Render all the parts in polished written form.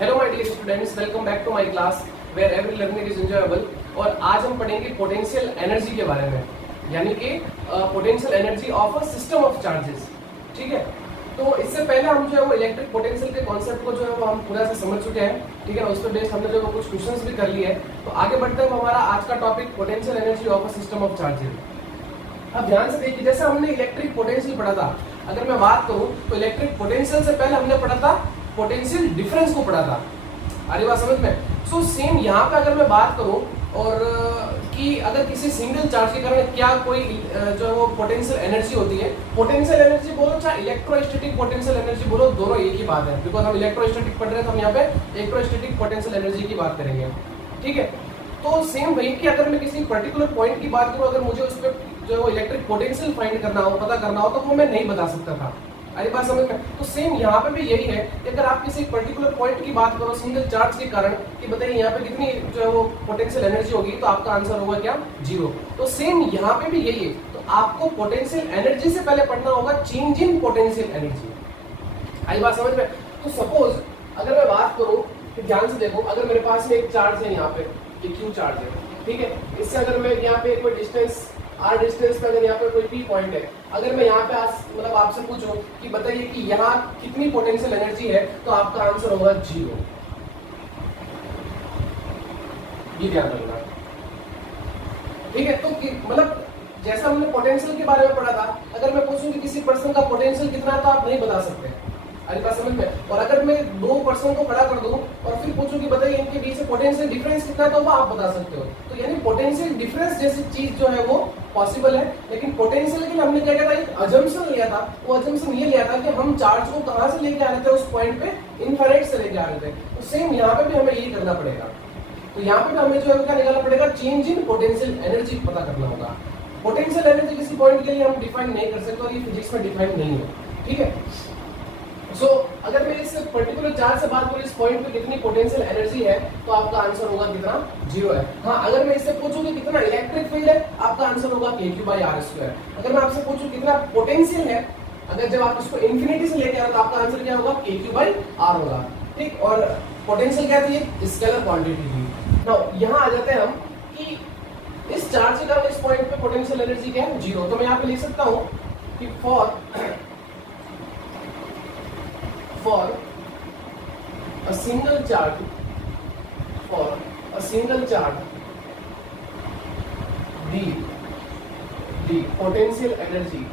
Hello my dear students, welcome back to my class where every learning is enjoyable. और आज हम पढ़ेंगे potential energy के बारे में, यानी कि potential energy of a system of charges. ठीक है, तो इससे पहले हम जो है वो इलेक्ट्रिक पोटेंशियल के कॉन्सेप्ट को जो है वो हम पूरा से समझ चुके हैं। ठीक है, उस पर बेस्ड हमने जो है कुछ क्वेश्चंस भी कर लिए हैं। तो आगे बढ़ते हैं, हमारा आज का topic potential energy of a system of charges. अब ध्यान से देखिए, जैसे हमने इलेक्ट्रिक पोटेंशियल पढ़ा था, अगर मैं बात करूं तो इलेक्ट्रिक पोटेंशियल से पहले हमने पढ़ा था पोटेंशियल डिफरेंस को पढ़ा था। अरे बात समझ में? सो सेम यहाँ पे अगर मैं बात करूं और कि अगर किसी सिंगल चार्ज के कारण क्या कोई जो है वो पोटेंशियल एनर्जी होती है। पोटेंशियल एनर्जी बोलो चाहे इलेक्ट्रोस्टैटिक पोटेंशियल एनर्जी बोलो, दोनों एक ही बात है। बिकॉज हम इलेक्ट्रोस्टैटिक पढ़ रहे हैं तो हम यहाँ पे इलेक्ट्रोस्टैटिक पोटेंशियल एनर्जी की बात करेंगे। ठीक है, तो सेम वही कि अगर मैं किसी पर्टिकुलर पॉइंट की बात करूं, अगर मुझे उस पर जो है वो इलेक्ट्रिक पोटेंशियल फाइंड करना हो, पता करना हो, तो वो मैं नहीं बता सकता था। अरे बात समझ में? तो सेम यहाँ पे भी यही है कि अगर आप किसी पर्टिकुलर पॉइंट की बात करो सिंगल चार्ज के कारण कि बताइए यहाँ पे कितनी जो है वो पोटेंशियल एनर्जी होगी, तो आपका आंसर होगा क्या? 0। तो सेम यहाँ पे भी यही है। तो आपको पोटेंशियल एनर्जी से पहले पढ़ना होगा चेंज इन पोटेंशियल एनर्जी। आई बात समझ में? तो सपोज अगर मैं बात करूं कि ध्यान से देखो, अगर मेरे पास में एक चार्ज है, यहाँ पे एक क्यू चार्ज है। ठीक है, इससे अगर मैं यहाँ पे कोई डिस्टेंस आर डिस्टेंस पे अगर यहाँ पे कोई पी पॉइंट है, अगर मैं यहाँ पे मतलब आपसे पूछूं कि बताइए कि यहाँ कितनी पोटेंशियल एनर्जी है, तो आपका आंसर होगा 0। ये ध्यान रखना। ठीक है, तो मतलब जैसा हमने पोटेंशियल के बारे में पढ़ा था, अगर मैं पूछूं कि किसी पर्सन का पोटेंशियल कितना है, तो आप नहीं बता सकते। अरे बात समझ में? और अगर मैं दो पर्सन को खड़ा कर दूं और फिर पूछूं कि बताइए इनके बीच में पोटेंशियल डिफरेंस कितना है, तो वो आप बता सकते हो। तो यानी पोटेंशियल डिफरेंस जैसी चीज जो है वो पॉसिबल है। लेकिन पोटेंशियल के लिए हमने क्या किया था? एक अजम्पशन लिया था। वो अजम्पशन ये लिया था कि हम चार्ज को कहां से लेके आ रहे थे, उस पॉइंट पे इनफाइनाइट से लेके आ रहे थे। तो सेम यहाँ पे भी हमें यही करना पड़ेगा। तो यहाँ पे भी हमें जो है क्या निकालना पड़ेगा? चेंज इन पोटेंशियल एनर्जी पता करना होगा। पोटेंशियल एनर्जी किसी पॉइंट के लिए हम डिफाइन नहीं कर सकते और ये फिजिक्स में डिफाइन नहीं है। ठीक है, सो अगर मैं इस पर्टिकुलर चार्ज से बात करूं, इस पॉइंट पे कितनी पोटेंशियल एनर्जी है, तो आपका आंसर होगा कितना? 0 है। हाँ, अगर मैं इससे पूछूं कि कितना इलेक्ट्रिक फील्ड है, आपका आंसर होगा kq/r²। अगर मैं आपसे पूछूं कितना पोटेंशियल है, अगर जब आप इसको इंफिनिटी से लेके आ रहे हो, तो आपका आंसर क्या होगा? kq/r होगा। ठीक, और पोटेंशियल क्या थी? स्केलर क्वांटिटी थी। नाउ यहां आ जाते हैं हम कि इस चार्ज के कारण इस पॉइंट पे पोटेंशियल एनर्जी क्या है? 0। तो मैं यहाँ पे लिख सकता हूँ कि for a single charge the potential energy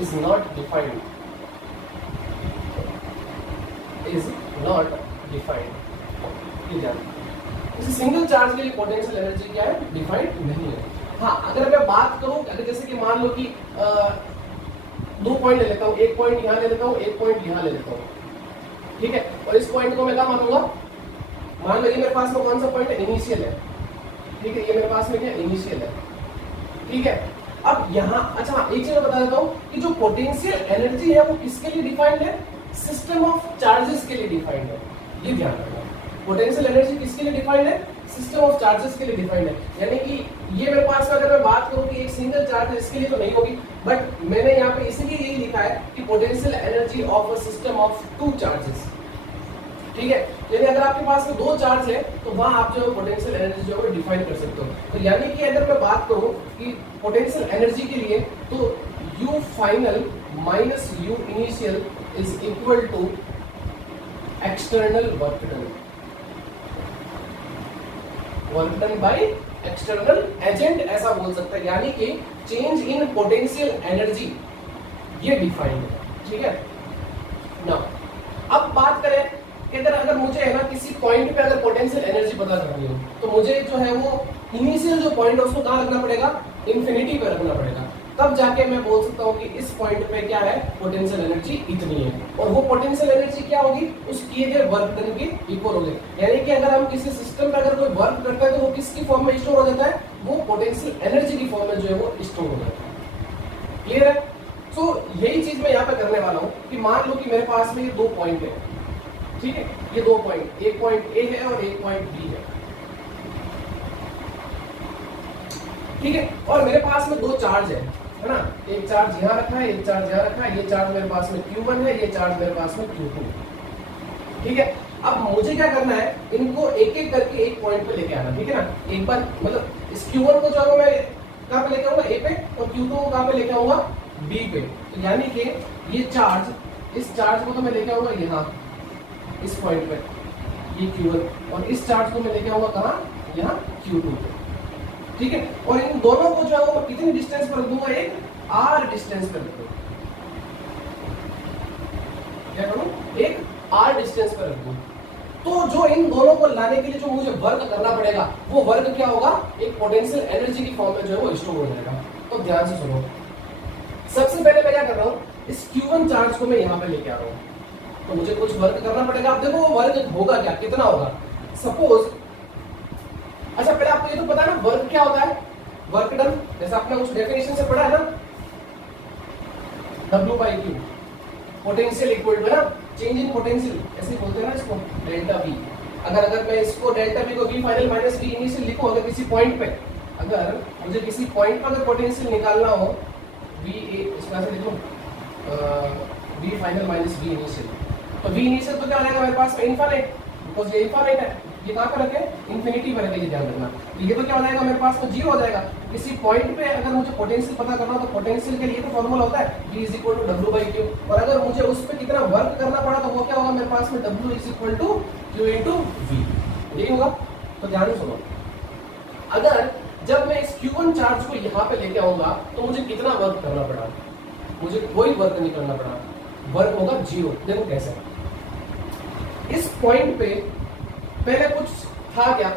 is not defined किसी सिंगल चार्ज के लिए पोटेंशियल एनर्जी क्या है? डिफाइंड नहीं है। हाँ, अगर मैं बात करूं, अगर जैसे कि मान लो कि 2 पॉइंट ले लेता हूं, एक पॉइंट यहां ले लेता हूं, एक पॉइंट यहां ले लेता हूं। ठीक है, और इस पॉइंट को मैं क्या मानूंगा? मान लो ये मेरे पास में कौन सा पॉइंट है? इनिशियल है। ठीक है, ये मेरे पास में क्या? इनिशियल है। ठीक है, अब यहां अच्छा एक चीज बता देता हूं कि जो पोटेंशियल एनर्जी है वो किसके लिए डिफाइंड है? सिस्टम ऑफ चार्जेस के लिए डिफाइंड है। ये ध्यान रखना। पोटेंशियल एनर्जी किसके लिए डिफाइंड है? सिस्टम ऑफ चार्जेस के लिए डिफाइंड है। यानी कि ये मेरे पास में अगर मैं बात करूं कि एक सिंगल चार्ज है, इसके लिए तो नहीं होगी, बट मैंने यहाँ पे इसीलिए यही लिखा है कि potential energy of a system of 2 charges. ठीक है, यानी अगर आपके पास में 2 चार्ज है, तो वहां आप जो है पोटेंशियल एनर्जी जो है डिफाइन कर सकते हो। तो यानी कि अगर मैं बात करूं कि पोटेंशियल एनर्जी के लिए, तो U final minus U initial is equal to external work done by external agent, ऐसा बोल सकते हैं। यानी कि चेंज इन पोटेंशियल एनर्जी ये डिफाइंड है। ठीक है, नाउ अब बात करें कि अगर मुझे है ना किसी पॉइंट पे अगर पोटेंशियल एनर्जी पता करनी हो, तो मुझे जो है वो इनिशियल जो पॉइंट है उसको कहां रखना पड़ेगा? इन्फिनिटी पे रखना पड़ेगा। तब जाके मैं बोल सकता हूँ कि इस पॉइंट पे क्या है? पोटेंशियल एनर्जी इतनी है। और वो पोटेंशियल एनर्जी क्या होगी? उस किए गए वर्क डन के इक्वल होगी। यानी कि अगर हम किसी सिस्टम पे अगर कोई वर्क करता है, तो वो किसकी फॉर्म में स्टोर हो जाता है? वो पोटेंशियल एनर्जी की फॉर्म में जो है वो स्टोर हो जाता है। क्लियर है? सो यही चीज मैं यहाँ पे करने वाला हूँ कि मान लो कि मेरे पास में ये 2 पॉइंट है। ठीक है, ये 2 पॉइंट, एक पॉइंट ए है और एक पॉइंट बी है। ठीक है, और मेरे पास में 2 चार्ज है। है ना, एक चार्ज यहाँ रखा है, एक चार्ज यहाँ रखा है, ये चार्ज मेरे पास में Q1 है, ये चार्ज मेरे पास में Q2। ठीक है, अब मुझे क्या करना है, इनको एक एक करके एक पॉइंट पे लेके आना। ठीक है ना, एक बार मतलब इस Q1 को जो है मैं कहाँ पे लेके आऊंगा, A पे, और Q2 को कहाँ पे लेके आऊंगा, B पे। तो यानी कि ये चार्ज, इस चार्ज को तो मैं लेके आऊंगा यहाँ इस पॉइंट पे, ये Q1, और इस चार्ज को मैं लेके आऊंगा कहाँ, यहाँ Q2 पे। ठीक है, और इन दोनों को जो है वो कितनी डिस्टेंस पर रख दूंगा, एक R डिस्टेंस पर रख दूंगा। क्या करूं, एक R डिस्टेंस पर रख दूं। तो जो इन दोनों को लाने के लिए जो मुझे वर्क करना पड़ेगा, वो वर्क क्या होगा, एक पोटेंशियल एनर्जी की फॉर्म में जो है वो स्टोर हो जाएगा। तो ध्यान से सुनो, सबसे पहले मैं क्या कर रहा हूं, इस Q1 चार्ज को मैं यहां पे लेके आ रहा हूं, तो मुझे कुछ वर्क करना पड़ेगा। अब देखो वो वर्क होगा क्या, कितना होगा, सपोज, अच्छा पहले आपको ये तो पता है ना वर्क क्या होता है, वर्क डन, जैसा आपने उस डेफिनेशन से पढ़ा है ना, W/Q, पोटेंशियल इक्वल टू ना चेंज इन पोटेंशियल, ऐसे बोलते हैं ना इसको, डेल्टा V। अगर मैं इसको डेल्टा V को V final minus V initial लिखूं, अगर किसी पॉइंट पे, अगर मुझे किसी पॉइंट पर अगर पोटेंशियल निकालना हो, VA इसका से लिखूं V final minus V initial, तो V इनिशियल तो क्या आ जाएगा मेरे पास में, इनफाइनाइट, बिकॉज़ ये इनफाइनाइट है, ये कहां पर रखे, इन्फिनिटी पर रखे, ये ध्यान रखना। तो ये तो क्या हो जाएगा मेरे पास में, जीरो हो जाएगा। किसी पॉइंट पे अगर मुझे पोटेंशियल पता करना हो, तो पोटेंशियल के लिए तो फॉर्मूला होता है V = W/Q, और अगर मुझे उस पे कितना वर्क करना पड़ा तो वो क्या होगा मेरे पास में, W = Q × V। यही होगा। तो ध्यान से सुनो, अगर जब मैं इस Q1 चार्ज को यहाँ पे लेके आऊंगा तो मुझे कितना वर्क करना पड़ा, मुझे कोई वर्क नहीं करना पड़ा, वर्क होगा जीरो। देखो कैसे, इस पॉइंट पे पहले कुछ था क्या,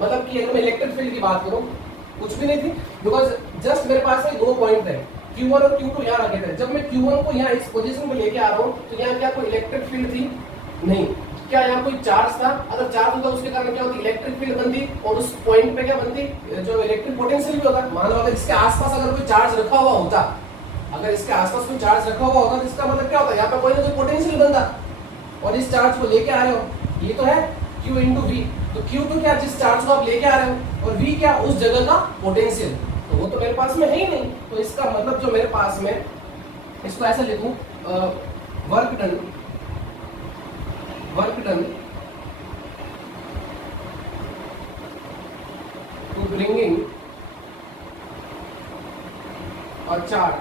मतलब कि अगर मैं इलेक्ट्रिक फील्ड की बात करूं, कुछ भी नहीं थी, बिकॉज जस्ट मेरे पास में दो पॉइंट है, Q1 और Q2 यहाँ रखे थे। जब मैं Q1 को यहाँ इस पोजीशन पे लेके आ रहा हूँ तो यहाँ क्या कोई इलेक्ट्रिक फील्ड थी, नहीं। क्या यहाँ कोई चार्ज था, अगर चार्ज होता उसके कारण क्या होती, इलेक्ट्रिक फील्ड बनती, और उस पॉइंट पे क्या बनती, जो इलेक्ट्रिक पोटेंशियल भी होता। मान लो अगर इसके आसपास अगर कोई चार्ज रखा हुआ होता, अगर इसके आसपास कोई चार्ज रखा हुआ होता तो इसका मतलब क्या होता, यहाँ पे कोई ना कोई पोटेंशियल बनता, और इस चार्ज को लेके आ रहे हो, ये तो है Q × V, तो Q2 क्या, जिस चार्ज को आप लेके आ रहे हो, और V क्या, उस जगह का पोटेंशियल, तो वो तो मेरे पास में है ही नहीं। तो इसका मतलब जो मेरे पास में, इसको ऐसा लिखूं, work done to bringing a charge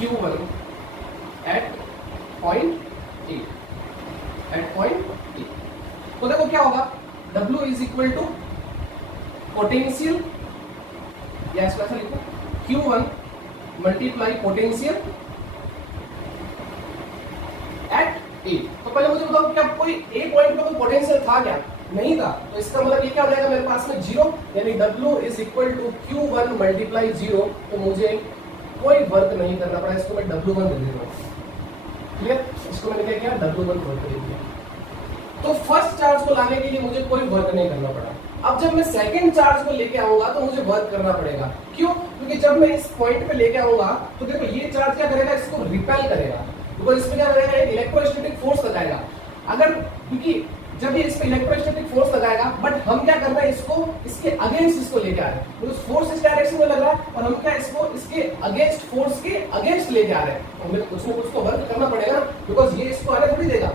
Q1 at point A, तो देखो क्या होगा, W = पोटेंशियल, या इसको ऐसा लिखो, Q1 × पोटेंशियल एट A। तो पहले मुझे बताओ क्या कोई A पॉइंट पे कोई पोटेंशियल था क्या, नहीं था। तो इसका मतलब ये क्या हो जाएगा मेरे पास में, जीरो, यानी W = Q1 × 0। तो मुझे कोई वर्क नहीं करना पड़ा, इसको मैं W1 दे देता हूँ। क्लियर, इसको मैंने क्या किया, W1 वर्क दे दिया। तो फर्स्ट चार्ज को लाने के लिए मुझे कोई वर्क नहीं करना पड़ा। अब जब मैं सेकंड चार्ज को लेके आऊंगा तो मुझे वर्क करना पड़ेगा। क्यों, क्योंकि जब मैं इस पॉइंट पे लेके आऊंगा तो देखो ये चार्ज क्या करेगा, इसको रिपेल करेगा, बिकॉज इसमें क्या करेगा, एक इलेक्ट्रोस्टैटिक फोर्स लगाएगा। अगर क्योंकि जब ये इस पे इलेक्ट्रोस्टैटिक फोर्स लगाएगा, बट हम क्या कर रहे हैं, इसको इसके अगेंस्ट इसको लेके आ रहे हैं, बिकॉज फोर्स इस डायरेक्शन में लग रहा है, और हम क्या इसको इसके अगेंस्ट फोर्स के अगेंस्ट लेके आ रहे हैं। तो हमें कुछ ना कुछ तो वर्क करना पड़ेगा, बिकॉज ये इसको आने थोड़ी देगा।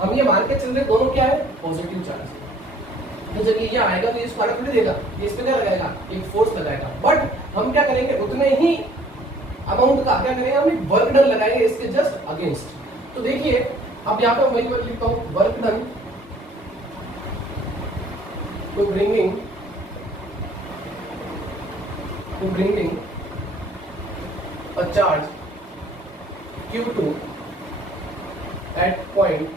हम ये मान के चल रहे दोनों क्या है, पॉजिटिव चार्ज। तो जब ये आएगा तो इसको आने थोड़ी देगा, ये इसमें क्या लगाएगा, एक फोर्स लगाएगा। बट हम क्या करेंगे, उतने ही अमाउंट का क्या करेंगे, हम वर्क डन लगाएंगे इसके जस्ट अगेंस्ट। तो देखिए अब यहाँ पे वही वर्क लिखता हूँ, work done to bringing a charge Q2 at point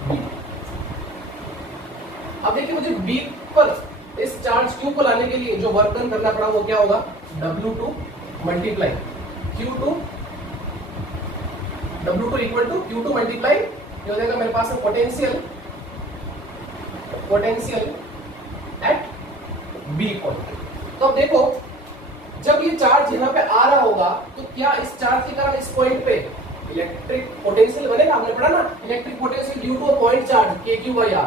B। अब देखिए मुझे B पर इस चार्ज Q को लाने के लिए जो वर्क डन करना पड़ा वो क्या होगा, W2 × Q2, W2 = Q2 multiply, ये हो जाएगा मेरे पास में पोटेंशियल एट B पॉइंट। तो अब देखो जब ये चार्ज यहाँ पे आ रहा होगा तो क्या इस चार्ज के कारण इस पॉइंट पे इलेक्ट्रिक पोटेंशियल बनेगा, हमने पढ़ा ना, electric potential due to a point charge KQ/R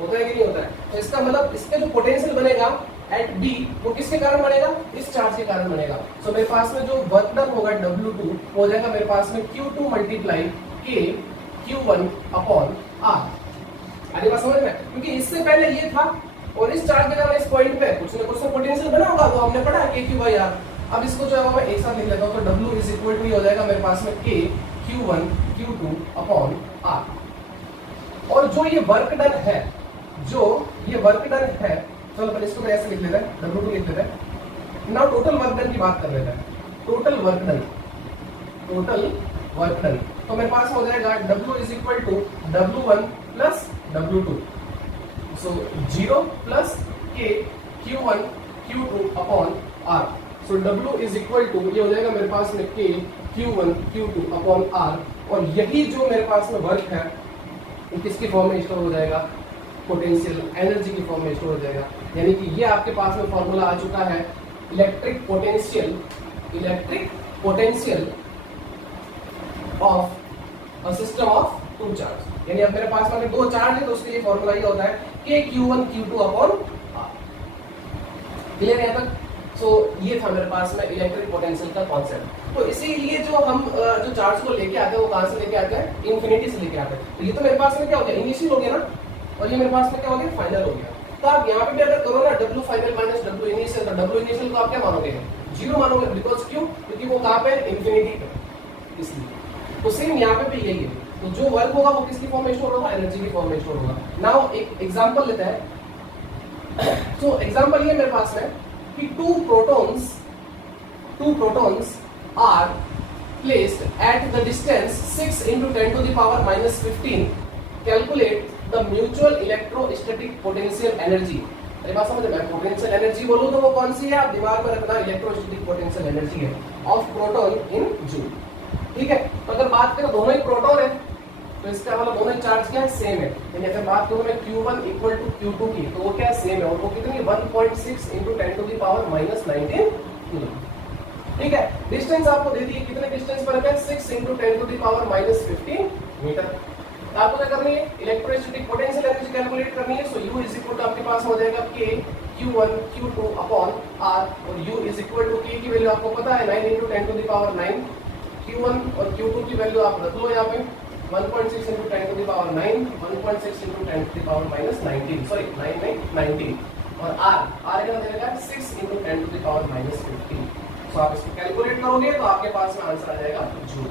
होता है कि नहीं होता है। तो इसका मतलब इसका जो पोटेंशियल बनेगा एट बी वो किसके कारण बनेगा, इस चार्ज के कारण बनेगा। सो मेरे पास में जो वर्क डन होगा W2 हो जाएगा मेरे पास में Q2 multiply K Q1 upon R। आगे बात समझ में, क्योंकि इससे पहले ये था और इस चार्ज के कारण इस पॉइंट पे कुछ ना कुछ तो पोटेंशियल बना होगा, वो हमने पढ़ा K Q बाई R। अब इसको जो है मैं एक साथ लिख लेता हूं, तो W इज इक्वल टू हो जाएगा मेरे पास में K Q1 Q2 upon R। और जो ये वर्क डन है, जो ये वर्क डन है, चलो पहले इसको ऐसे लिख लेते हैं, W2 लिख लेते हैं। नाउ टोटल वर्क डन की बात कर लेते हैं। Total work done, total work done तो मेरे पास हो जाएगा W is equal to W1 plus W2, so 0 plus K Q1 Q2 upon R। So W is equal to ये हो जाएगा मेरे पास में K Q1 Q2 upon R। और यही जो मेरे पास में वर्क है किसकी फॉर्म में स्टोर हो जाएगा, पोटेंशियल एनर्जी की फॉर्म में स्टोर हो जाएगा। यानी कि ये आपके पास में फॉर्मूला आ चुका है electric potential of a system of two charge. यानी अब मेरे पास में दो चार्ज है तो उसके लिए फॉर्मूला ये होता है K Q1 Q2 upon R। Clear है तक? सो ये था मेरे पास में इलेक्ट्रिक पोटेंशियल का कॉन्सेप्ट। तो इसीलिए जो हम जो चार्ज को लेके आते हैं वो कहां से लेके आते हैं, इंफिनिटी से लेके आते हैं। तो ये तो मेरे पास में क्या हो गया, इनिशियल हो गया ना, और ये मेरे पास में क्या हो गया, फाइनल हो गया। तो आप यहाँ पे भी अगर करो ना W final minus W initial, तो W इनिशियल को आप क्या मानोगे, 0 मानोगे। बिकॉज क्यों, क्योंकि वो कहाँ पे, इंफिनिटी पे, इसलिए। तो सेम यहाँ पे भी यही है। तो जो वर्क होगा वो किसकी फॉर्म में स्टोर होगा, एनर्जी की फॉर्म में स्टोर होगा। नाउ एक एग्जांपल लेते हैं। तो एग्जांपल ये मेरे पास है कि two protons are placed at the distance 6 into 10 to the power minus 15. Calculate the mutual electrostatic potential energy. अरे बात समझ में, पोटेंशियल एनर्जी बोलूं तो वो कौन सी है, आप दिमाग में रखना, इलेक्ट्रोस्टैटिक पोटेंशियल एनर्जी है ऑफ प्रोटॉन इन जूल। ठीक है, तो अगर बात करें दोनों ही प्रोटॉन है तो इसका मतलब दोनों ही चार्ज क्या है, सेम है। यानी अगर बात करूं मैं Q1 इक्वल टू Q2 की, तो वो क्या है, सेम है। और वो कितनी, 1.6 into 10 to the power minus 19 coulomb. ठीक है, डिस्टेंस आपको दे दी, कितने डिस्टेंस पर है, 6 into 10 to the power minus 15 metre. आपको क्या करनी है, इलेक्ट्रोस्टैटिक पोटेंशियल एनर्जी कैलकुलेट करनी है। So U is equal to आपके पास हो जाएगा K Q1 Q2 upon R। और U is equal to K की वैल्यू आपको पता है 9 into 10 to the power 9। Q1 और Q2 की वैल्यू आप रख लो यहाँ पे, 1.6 into 10 to the power 9, 1.6 into 10 to the power minus 19, sorry 9 में 19। और R कितना देगा, 6 into 10 to the power minus 15। सो आप इसको कैलकुलेट करोगे तो आपके पास में आंसर आ जाएगा जूल।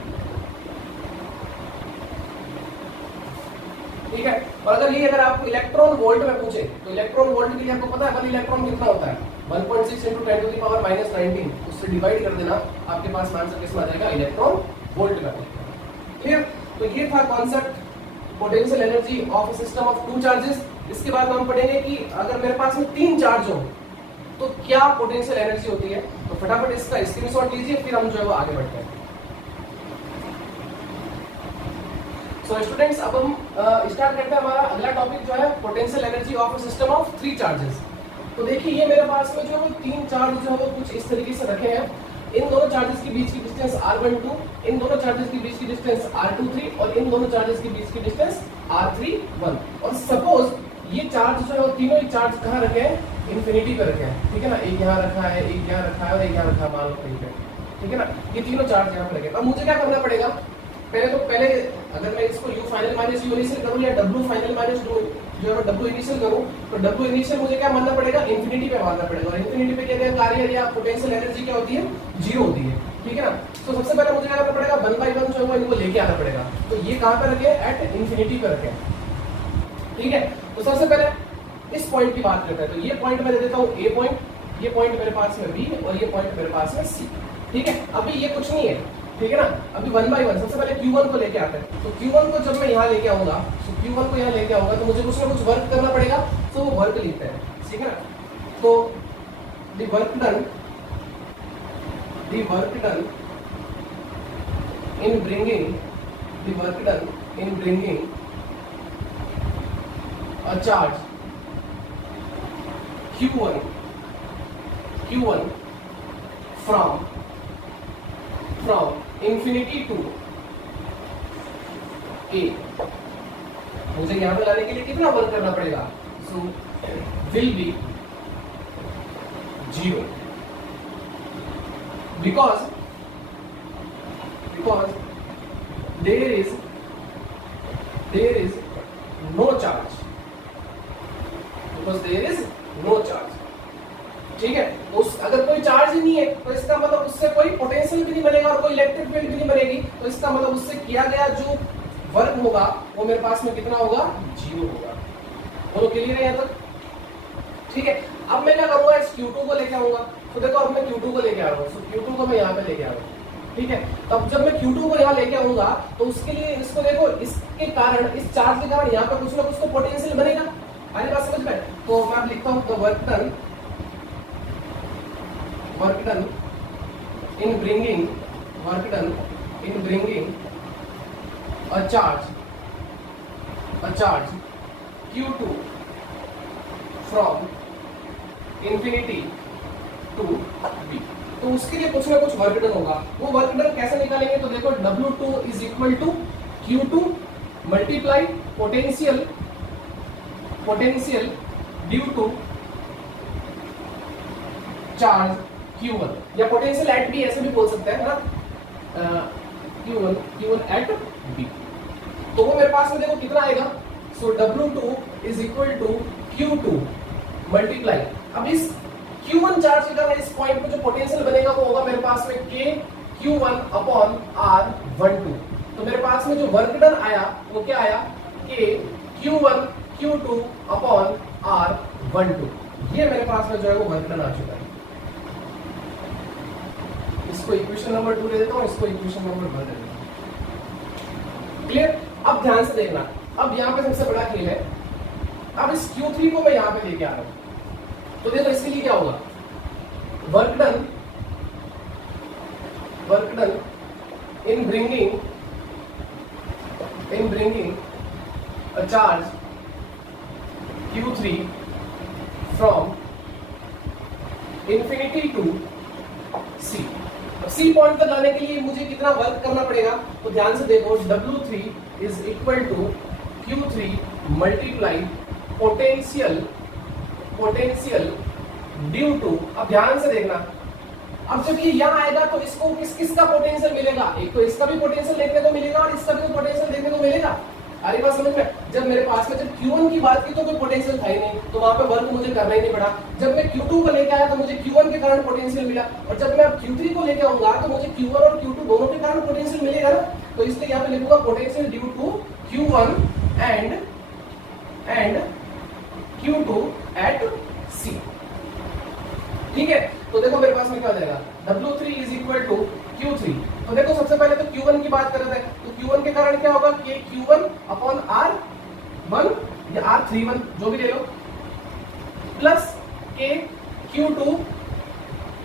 ठीक है, और अगर आपको इलेक्ट्रॉन वोल्ट में पूछे तो इलेक्ट्रॉन वोल्ट के लिए आपको पता है 1 इलेक्ट्रॉन कितना होता है, 1.6 into 10 to the power minus 19। उससे डिवाइड कर देना, आपके पास आंसर किसमें आ जाएगा, इलेक्ट्रॉन वोल्ट में। क्लियर? तो ये था concept potential energy of a system of two charges. इसके बाद हम पढ़ेंगे कि अगर मेरे पास में 3 चार्ज हो तो क्या पोटेंशियल एनर्जी होती है। तो फटाफट इसका स्क्रीनशॉट लीजिए, फिर हम जो है वो आगे बढ़ते हैं। सो स्टूडेंट्स, अब हम स्टार्ट करते हैं हमारा अगला टॉपिक जो है potential energy of a system of 3 charges. तो देखिए ये मेरे पास में जो है वो 3 चार्ज जो है वो कुछ इस तरीके से रखे हैं। इन दोनों चार्जेस के बीच की डिस्टेंस R12, इन दोनों चार्जेस के बीच की डिस्टेंस R23 और इन दोनों चार्जेस के बीच की डिस्टेंस R31। और सपोज ये चार्ज जो है वो तीनों ही चार्ज कहाँ रखे हैं, इन्फिनिटी पे रखे हैं। ठीक है ना, एक यहाँ रखा है, एक यहाँ रखा है और एक यहाँ रखा है, मान लो कहीं पे। ठीक है ना, ये तीनों चार्ज यहाँ पे रखे। अब मुझे क्या करना पड़ेगा, पहले अगर मैं इसको U final minus U initial करूँ या W फाइनल माइनस जो है W इनिशियल करूँ, तो W इनिशियल मुझे क्या मानना पड़ेगा, इन्फिनिटी पे मानना पड़ेगा। और इन्फिनिटी पे क्या कार्य या पोटेंशियल एनर्जी क्या होती है, 0 होती है। ठीक है ना, तो सबसे पहले मुझे क्या करना पड़ेगा, 1/1 जो है इनको लेके आना पड़ेगा। तो ये कहाँ पे रखे, एट इन्फिनिटी पे रखे। ठीक है, तो सबसे पहले इस पॉइंट की बात करते हैं। तो ये पॉइंट मैं दे देता हूँ A पॉइंट, ये पॉइंट मेरे पास में B और ये पॉइंट मेरे पास में C। ठीक है, अभी ये कुछ नहीं है। ठीक है ना, अभी 1/1 सबसे पहले Q1 को लेके आते हैं। तो Q1 को जब मैं यहाँ लेके आऊंगा, तो Q1 को यहाँ लेके आऊंगा तो मुझे कुछ ना कुछ वर्क करना पड़ेगा। तो वो वर्क लिखते हैं। ठीक है ना, तो the work done in bringing a charge Q1 from infinity to A, मुझे यहाँ पे लाने के लिए कितना वर्क करना पड़ेगा, सो will be 0 because there is no charge, ठीक है। उस अगर कोई चार्ज ही नहीं है तो इसका मतलब उससे कोई पोटेंशियल भी नहीं बनेगा और कोई इलेक्ट्रिक फील्ड भी नहीं बनेगी, तो इसका मतलब उससे किया गया जो वर्क होगा वो मेरे पास में कितना होगा, 0 होगा। बोलो क्लियर है यहाँ तक, ठीक है। अब मैं क्या करूंगा, इस Q2 को लेके आऊंगा, तो देखो अब मैं Q2 को लेके आ रहा हूँ, तो Q2 को मैं यहाँ पे लेके आ रहा हूँ, ठीक है। तब जब मैं Q2 को यहाँ लेके आऊंगा तो उसके लिए इसको देखो, इसके कारण, इस चार्ज के कारण यहाँ पे कुछ ना कुछ तो पोटेंशियल बनेगा, आगे बात समझ में। तो मैं लिखता हूँ the work done in bringing a charge Q2 from infinity to B, तो उसके लिए कुछ ना कुछ वर्क डन होगा। वो वर्क डन कैसे निकालेंगे, तो देखो W2 is equal to Q2 multiply potential due to charge Q1, या पोटेंशियल एट बी ऐसे भी बोल सकते हैं ना, Q1 एट बी। तो वो मेरे पास में देखो कितना आएगा, so W2 is equal to Q2 multiply, अब इस Q1 चार्ज के कारण इस पॉइंट पे जो पोटेंशियल बनेगा वो होगा मेरे पास में K Q1 अपॉन R12। तो मेरे पास में जो वर्क डन आया वो क्या आया, K Q1 Q2 upon R12। ये मेरे पास में जो है वो वर्क डन आ चुका है। इसको इक्वेशन नंबर 2 ले देता हूं, इसको इक्वेशन नंबर 1 ले देता हूं। क्लियर। अब ध्यान से देखना, अब यहाँ पे सबसे बड़ा खेल है, अब इस Q3 को मैं यहाँ पे लेके आ रहा हूं, तो देखो इसके लिए क्या होगा, work done in bringing a charge Q3 from infinity to C। C point तक लाने के लिए मुझे कितना वर्क करना पड़ेगा, तो ध्यान से देखो W3 is equal to Q3 multiply potential due to, अब ध्यान से देखना, अब जब ये यहाँ आएगा तो इसको किसका पोटेंशियल मिलेगा, एक तो इसका भी पोटेंशियल देखने को मिलेगा और इसका भी पोटेंशियल देखने को मिलेगा। अरे बात समझ में, जब मेरे पास में जब Q1 की बात की तो कोई पोटेंशियल था ही नहीं, तो वहां पे वर्क मुझे करना ही नहीं पड़ा। जब मैं Q2 को लेके आया तो मुझे Q1 के कारण पोटेंशियल मिला, और जब मैं अब Q3 को लेके आऊंगा तो मुझे Q1 और Q2 दोनों के कारण पोटेंशियल मिलेगा ना, तो इसलिए यहाँ पे लिखूंगा potential due to Q1 and Q2 at C, ठीक है। तो देखो मेरे पास में क्या हो जाएगा, W3 is equal to Q3, तो देखो सबसे पहले तो Q1 की बात कर रहे थे, तो Q1 के कारण क्या होगा, K Q1 अपॉन R1 या R31 जो भी ले लो, plus K Q2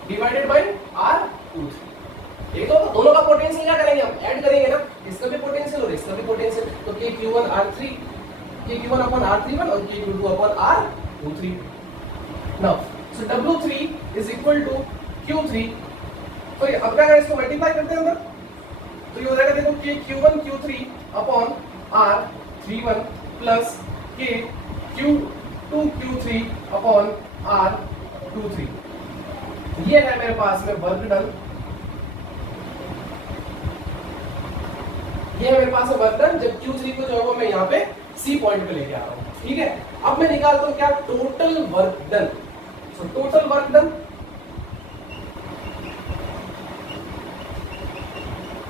divided by R23। ये तो दोनों का पोटेंशियल क्या करेंगे, हम ऐड करेंगे ना, इसका भी पोटेंशियल और इसका भी पोटेंशियल, तो K Q1 अपॉन R31 और K Q2 अपॉन R23। Now so W3 is equal to Q3, तो अब क्या करें, इसको मल्टीप्लाई करते हैं अंदर, तो ये हो जाएगा देखो K Q1 Q3 upon R31 plus K Q2 Q3 upon R23। ये है मेरे पास में वर्क डन, ये है मेरे पास में वर्क डन, जब Q3 को जो है मैं यहाँ पे C पॉइंट पे लेके आ रहा हूँ, ठीक है। अब मैं निकालता हूँ क्या, total work done, so total work done,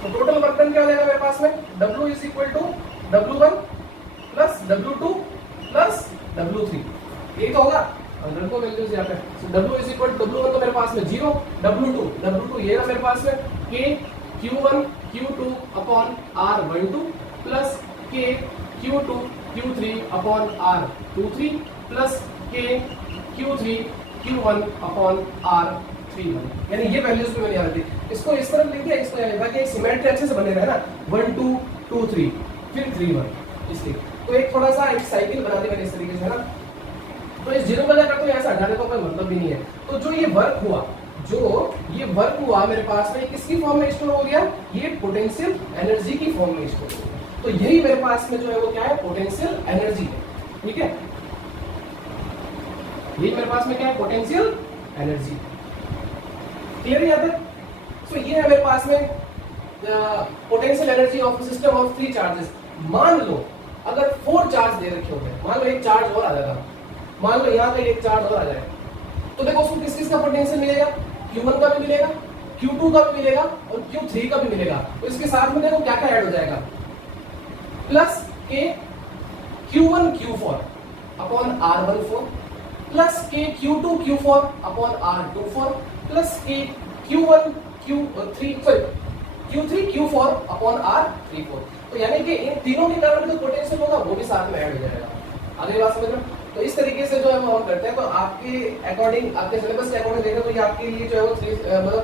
तो टोटल वर्क डन क्या हो जाएगा मेरे पास में, W is equal to W1 plus W2 plus W3, यही तो होगा, अंदर को वैल्यूज यहाँ पे, so W is equal to W1 तो मेरे पास में 0, W2 ये रहा मेरे पास में K Q1 Q2 upon R12 plus K Q2 Q3 upon R23 plus K Q3 Q1 upon R31, यानी ये वैल्यूज भी मैंने यहाँ दी। इसको इस तरह लिख दिया, इसको यहाँ लिखा कि सिमेट्री अच्छे से बने रहे ना, 1 2 2 3 फिर 3 1, इसलिए तो एक थोड़ा सा एक साइकिल बना दी मैंने इस तरीके से, है ना। तो इस जीरो का तो यहाँ से हटाने का कोई मतलब भी नहीं है। तो जो ये वर्क हुआ मेरे पास में किसकी फॉर्म में स्टोर हो गया, ये पोटेंशियल एनर्जी की फॉर्म में स्टोर हो गया। तो यही मेरे पास में जो है वो क्या है, पोटेंशियल एनर्जी है, ठीक है। ये मेरे पास में क्या है, पोटेंशियल एनर्जी। क्लियर है यहाँ तक? सो ये है मेरे पास में potential energy of system of 3 charges. मान लो अगर 4 चार्ज दे रखे होते हैं, मान लो एक चार्ज और आ जाएगा, मान लो यहाँ पे एक चार्ज और आ जाए, तो देखो उसको किस किस का पोटेंशियल मिलेगा, Q1 का भी मिलेगा, Q2 का भी मिलेगा और Q3 का भी मिलेगा। तो इसके साथ में देखो क्या क्या ऐड हो जाएगा, प्लस के Q1 Q4 upon R14 plus के Q2 Q4 upon R24 plus के Q1 Q3 Q4 upon R34। तो यानी कि इन तीनों के कारण जो पोटेंशियल होगा वो भी साथ में ऐड हो जाएगा। अगली बात समझ लो। तो इस तरीके से जो है वो हम करते हैं। तो आपके अकॉर्डिंग, आपके सिलेबस के अकॉर्डिंग देखें तो ये आपके लिए जो है वो मतलब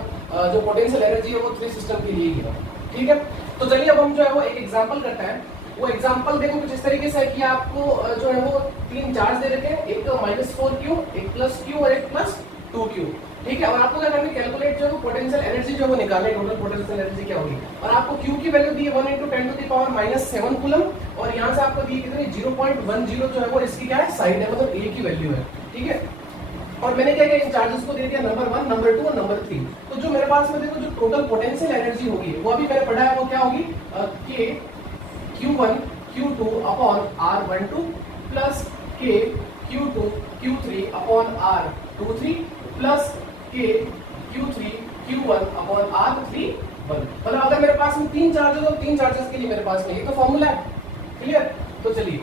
जो पोटेंशियल एनर्जी है वो 3 सिस्टम के लिए ही है। ठीक है, तो चलिए अब हम जो है वो एक एग्जांपल करते हैं। वो एग्जांपल देखो कुछ इस तरीके से है कि आपको जो है वो 3 चार्ज दे रखे हैं, एक -4Q, एक +Q और एक +2Q। ठीक है, और आपको क्या करना है, कैलकुलेट जो है पोटेंशियल एनर्जी जो है वो निकालना है, टोटल पोटेंशियल एनर्जी क्या होगी। और आपको Q की वैल्यू दी है 1 × 10⁻⁷ कूलम और यहाँ से आपको दी कितनी 0.10 जो है वो इसकी क्या है साइड है, मतलब A की वैल्यू है। ठीक है, और मैंने क्या किया इन चार्जेस को दे दिया नंबर 1, नंबर 2 और नंबर 3। तो जो मेरे पास में देखो जो टोटल पोटेंशियल एनर्जी होगी वो अभी मैंने पढ़ा है वो क्या होगी, K Q1 Q2 upon R12 plus K Q2 Q3 upon R23 plus K Q3 Q1 upon R31। मतलब अगर मेरे पास में 3 चार्जेस और 3 चार्जेस के लिए मेरे पास में ये तो फॉर्मूला है। क्लियर? तो चलिए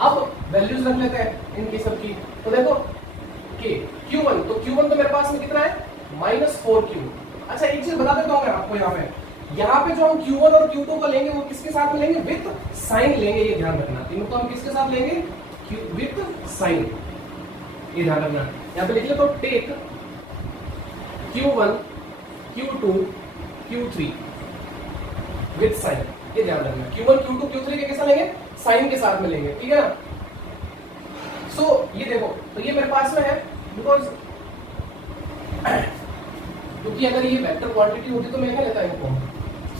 अब वैल्यूज रख लेते हैं इनकी सबकी। तो देखो K Q1, तो Q1 तो मेरे पास में कितना है -4Q। अच्छा एक चीज बता देता हूं मैं आपको, यहाँ पे जो हम Q1 और Q2 को लेंगे वो किसके साथ में लेंगे, विथ साइन लेंगे, ये ध्यान रखना। तीनों को हम किसके साथ लेंगे, विथ साइन, ये ध्यान रखना। यहाँ पे लिख ले तो take Q1 Q2 Q3 with sign, ये ध्यान रखना। Q1 Q2 Q3 के कैसा लेंगे, साइन के साथ में लेंगे। ठीक है ना? सो ये देखो, तो ये मेरे पास में है बिकॉज क्योंकि अगर ये वेक्टर क्वांटिटी होती तो मैं क्या लेता इनको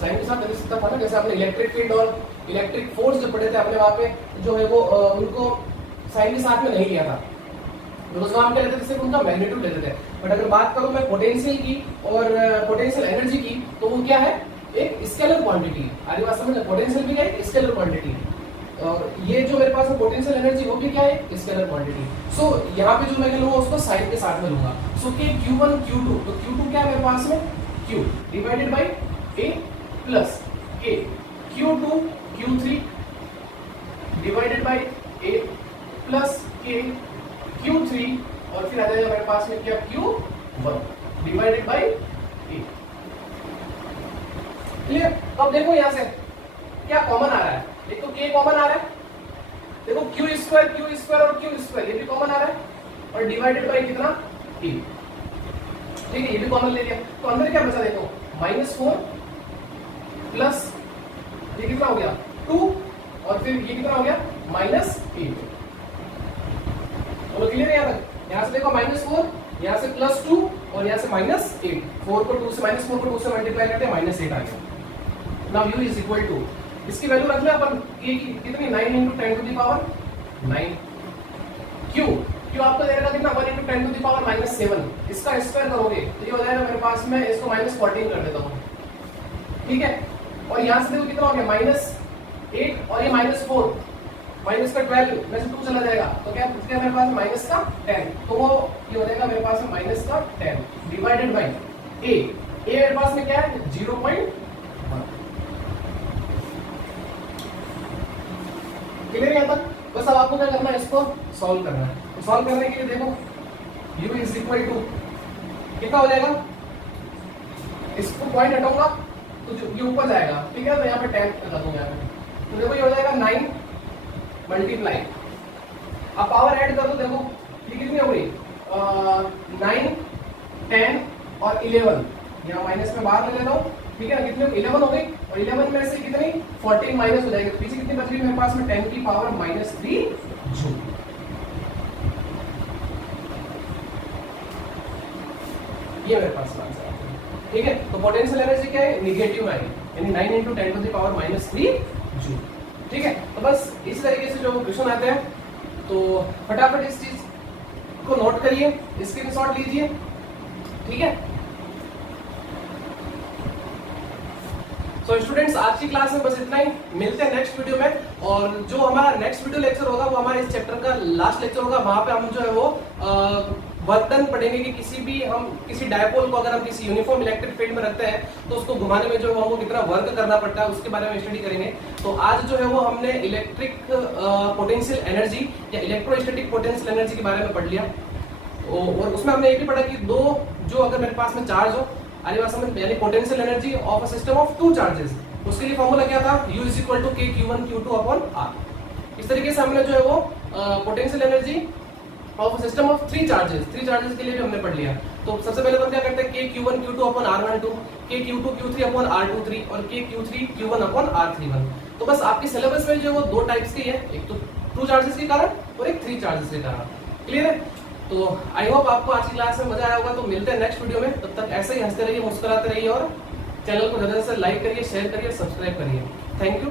साइन के साथ ले सकता था ना। जैसे आपने इलेक्ट्रिक फील्ड और इलेक्ट्रिक फोर्स जो पढ़े थे अपने वहां पे जो है वो उनको साइन के साथ में नहीं लिया था, बिकॉज वहां हम क्या लेते थे, सिर्फ उनका मैग्नीट्यूड लेते थे। बट अगर बात करूं मैं पोटेंशियल की और पोटेंशियल एनर्जी की, तो वो क्या है, एक स्केलर क्वांटिटी। आगे बात समझ, पोटेंशियल भी क्या है, स्केलर क्वांटिटी, और ये जो मेरे पास है पोटेंशियल एनर्जी वो भी क्या है, स्केलर क्वांटिटी। सो यहाँ पे जो मैं लूंगा उसको साइन के साथ में लूंगा। सो के Q1 Q2, तो Q2 क्या है मेरे पास में, Q divided by A plus के Q2 Q3 divided by A plus के Q3 और फिर आ जाएगा मेरे पास में क्या, Q1 divided by A। Clear? अब देखो यहाँ से क्या कॉमन आ रहा है, एक तो K कॉमन आ रहा है, देखो Q² और Q² ये भी कॉमन आ रहा है, और डिवाइडेड बाई कितना, A। ठीक है, ये भी कॉमन ले लिया। तो अंदर क्या बचा देखो, -4 प्लस ये कितना हो गया 2 और फिर ये कितना हो गया -8। चलो क्लियर है यहाँ तक? यहाँ से देखो -4, यहाँ से +2 और यहाँ से -8। 4 को 2 से -4 को 2 से मल्टीप्लाई करते हैं, -8 आ गया। Now U is equal to, इसकी वैल्यू रख ले अपन A की कितनी, 9 × 10⁻⁹। Q आपको देगा कितना, 1 × 10⁻⁷। इसका स्क्वायर करोगे तो ये हो जाएगा मेरे पास में, इसको -14 कर देता हूँ। ठीक है, और यहाँ से देखो कितना हो गया, -8 और ये -4, माइनस का 12 में से 2 चला जाएगा तो क्या मेरे पास माइनस का 10, तो वो ये हो जाएगा मेरे पास में माइनस का 10 डिवाइडेड बाई A मेरे पास में क्या है 0.1। क्लियर यहाँ तक? बस अब आपको क्या करना है, इसको सॉल्व करना है। तो सॉल्व करने के लिए देखो u इज इक्वल टू कितना हो जाएगा, इसको पॉइंट हटाऊंगा तो ये ऊपर जाएगा। ठीक है, तो यहाँ पे 10 लगा दूंगा यहाँ पे, तो देखो ये हो जाएगा 9 मल्टीप्लाई, अब पावर ऐड कर दो, देखो ये कितनी हो गई 9 10 और 11, यहाँ माइनस में बाहर ले लेता हूँ। ठीक है, कितने 11 हो गई, और 11 में से कितनी 14 माइनस हो जाएगी, तो पीछे कितनी बच गई मेरे पास में 10 की पावर -3 जूल। ये मेरे पास आंसर है। ठीक है, तो पोटेंशियल एनर्जी क्या है, नेगेटिव है, यानी 9 × 10 to the power -3 जूल। ठीक है, तो बस इस तरीके से जो क्वेश्चन आते हैं तो फटाफट इस चीज को नोट करिए, स्क्रीनशॉट लीजिए। ठीक है, तो स्टूडेंट्स आज की क्लास में बस इतना ही, मिलते हैं नेक्स्ट वीडियो में। और जो हमारा नेक्स्ट वीडियो लेक्चर होगा वो हमारे इस चैप्टर का लास्ट लेक्चर होगा। वहां पे हम जो है वो वर्क डन पढ़ेंगे कि किसी डायपोल को अगर हम किसी यूनिफॉर्म इलेक्ट्रिक फील्ड में रखते हैं तो उसको घुमाने में जो है हमको कितना वर्क करना पड़ता है उसके बारे में स्टडी करेंगे। तो आज जो है वो हमने इलेक्ट्रिक पोटेंशियल एनर्जी या इलेक्ट्रोस्टैटिक पोटेंशियल एनर्जी के बारे में पढ़ लिया। और उसमें हमने ये भी पढ़ा कि दो जो अगर मेरे पास में चार्ज हो आने वाला समय यानी potential energy of a system of two charges, उसके लिए फॉर्मूला क्या था, U = K Q1 Q2 R। इस तरीके से हमने जो है वो potential energy of system of three charges के लिए भी हमने पढ़ लिया। तो सबसे पहले हम क्या करते हैं, K Q1 Q2 R12, K Q2 Q3 R23 और K Q3 Q1 R31। तो बस आपके सिलेबस में जो वो दो टाइप्स के हैं, एक तो टू चार्जेस के कारण और एक थ्री चार्जेस के कारण। क्लियर है? तो आई होप आपको आज की क्लास में मजा आया होगा। तो मिलते हैं नेक्स्ट वीडियो में, तब तक ऐसे ही हंसते रहिए, मुस्कुराते रहिए और चैनल को ज्यादा से लाइक करिए, शेयर करिए, सब्सक्राइब करिए। Thank you.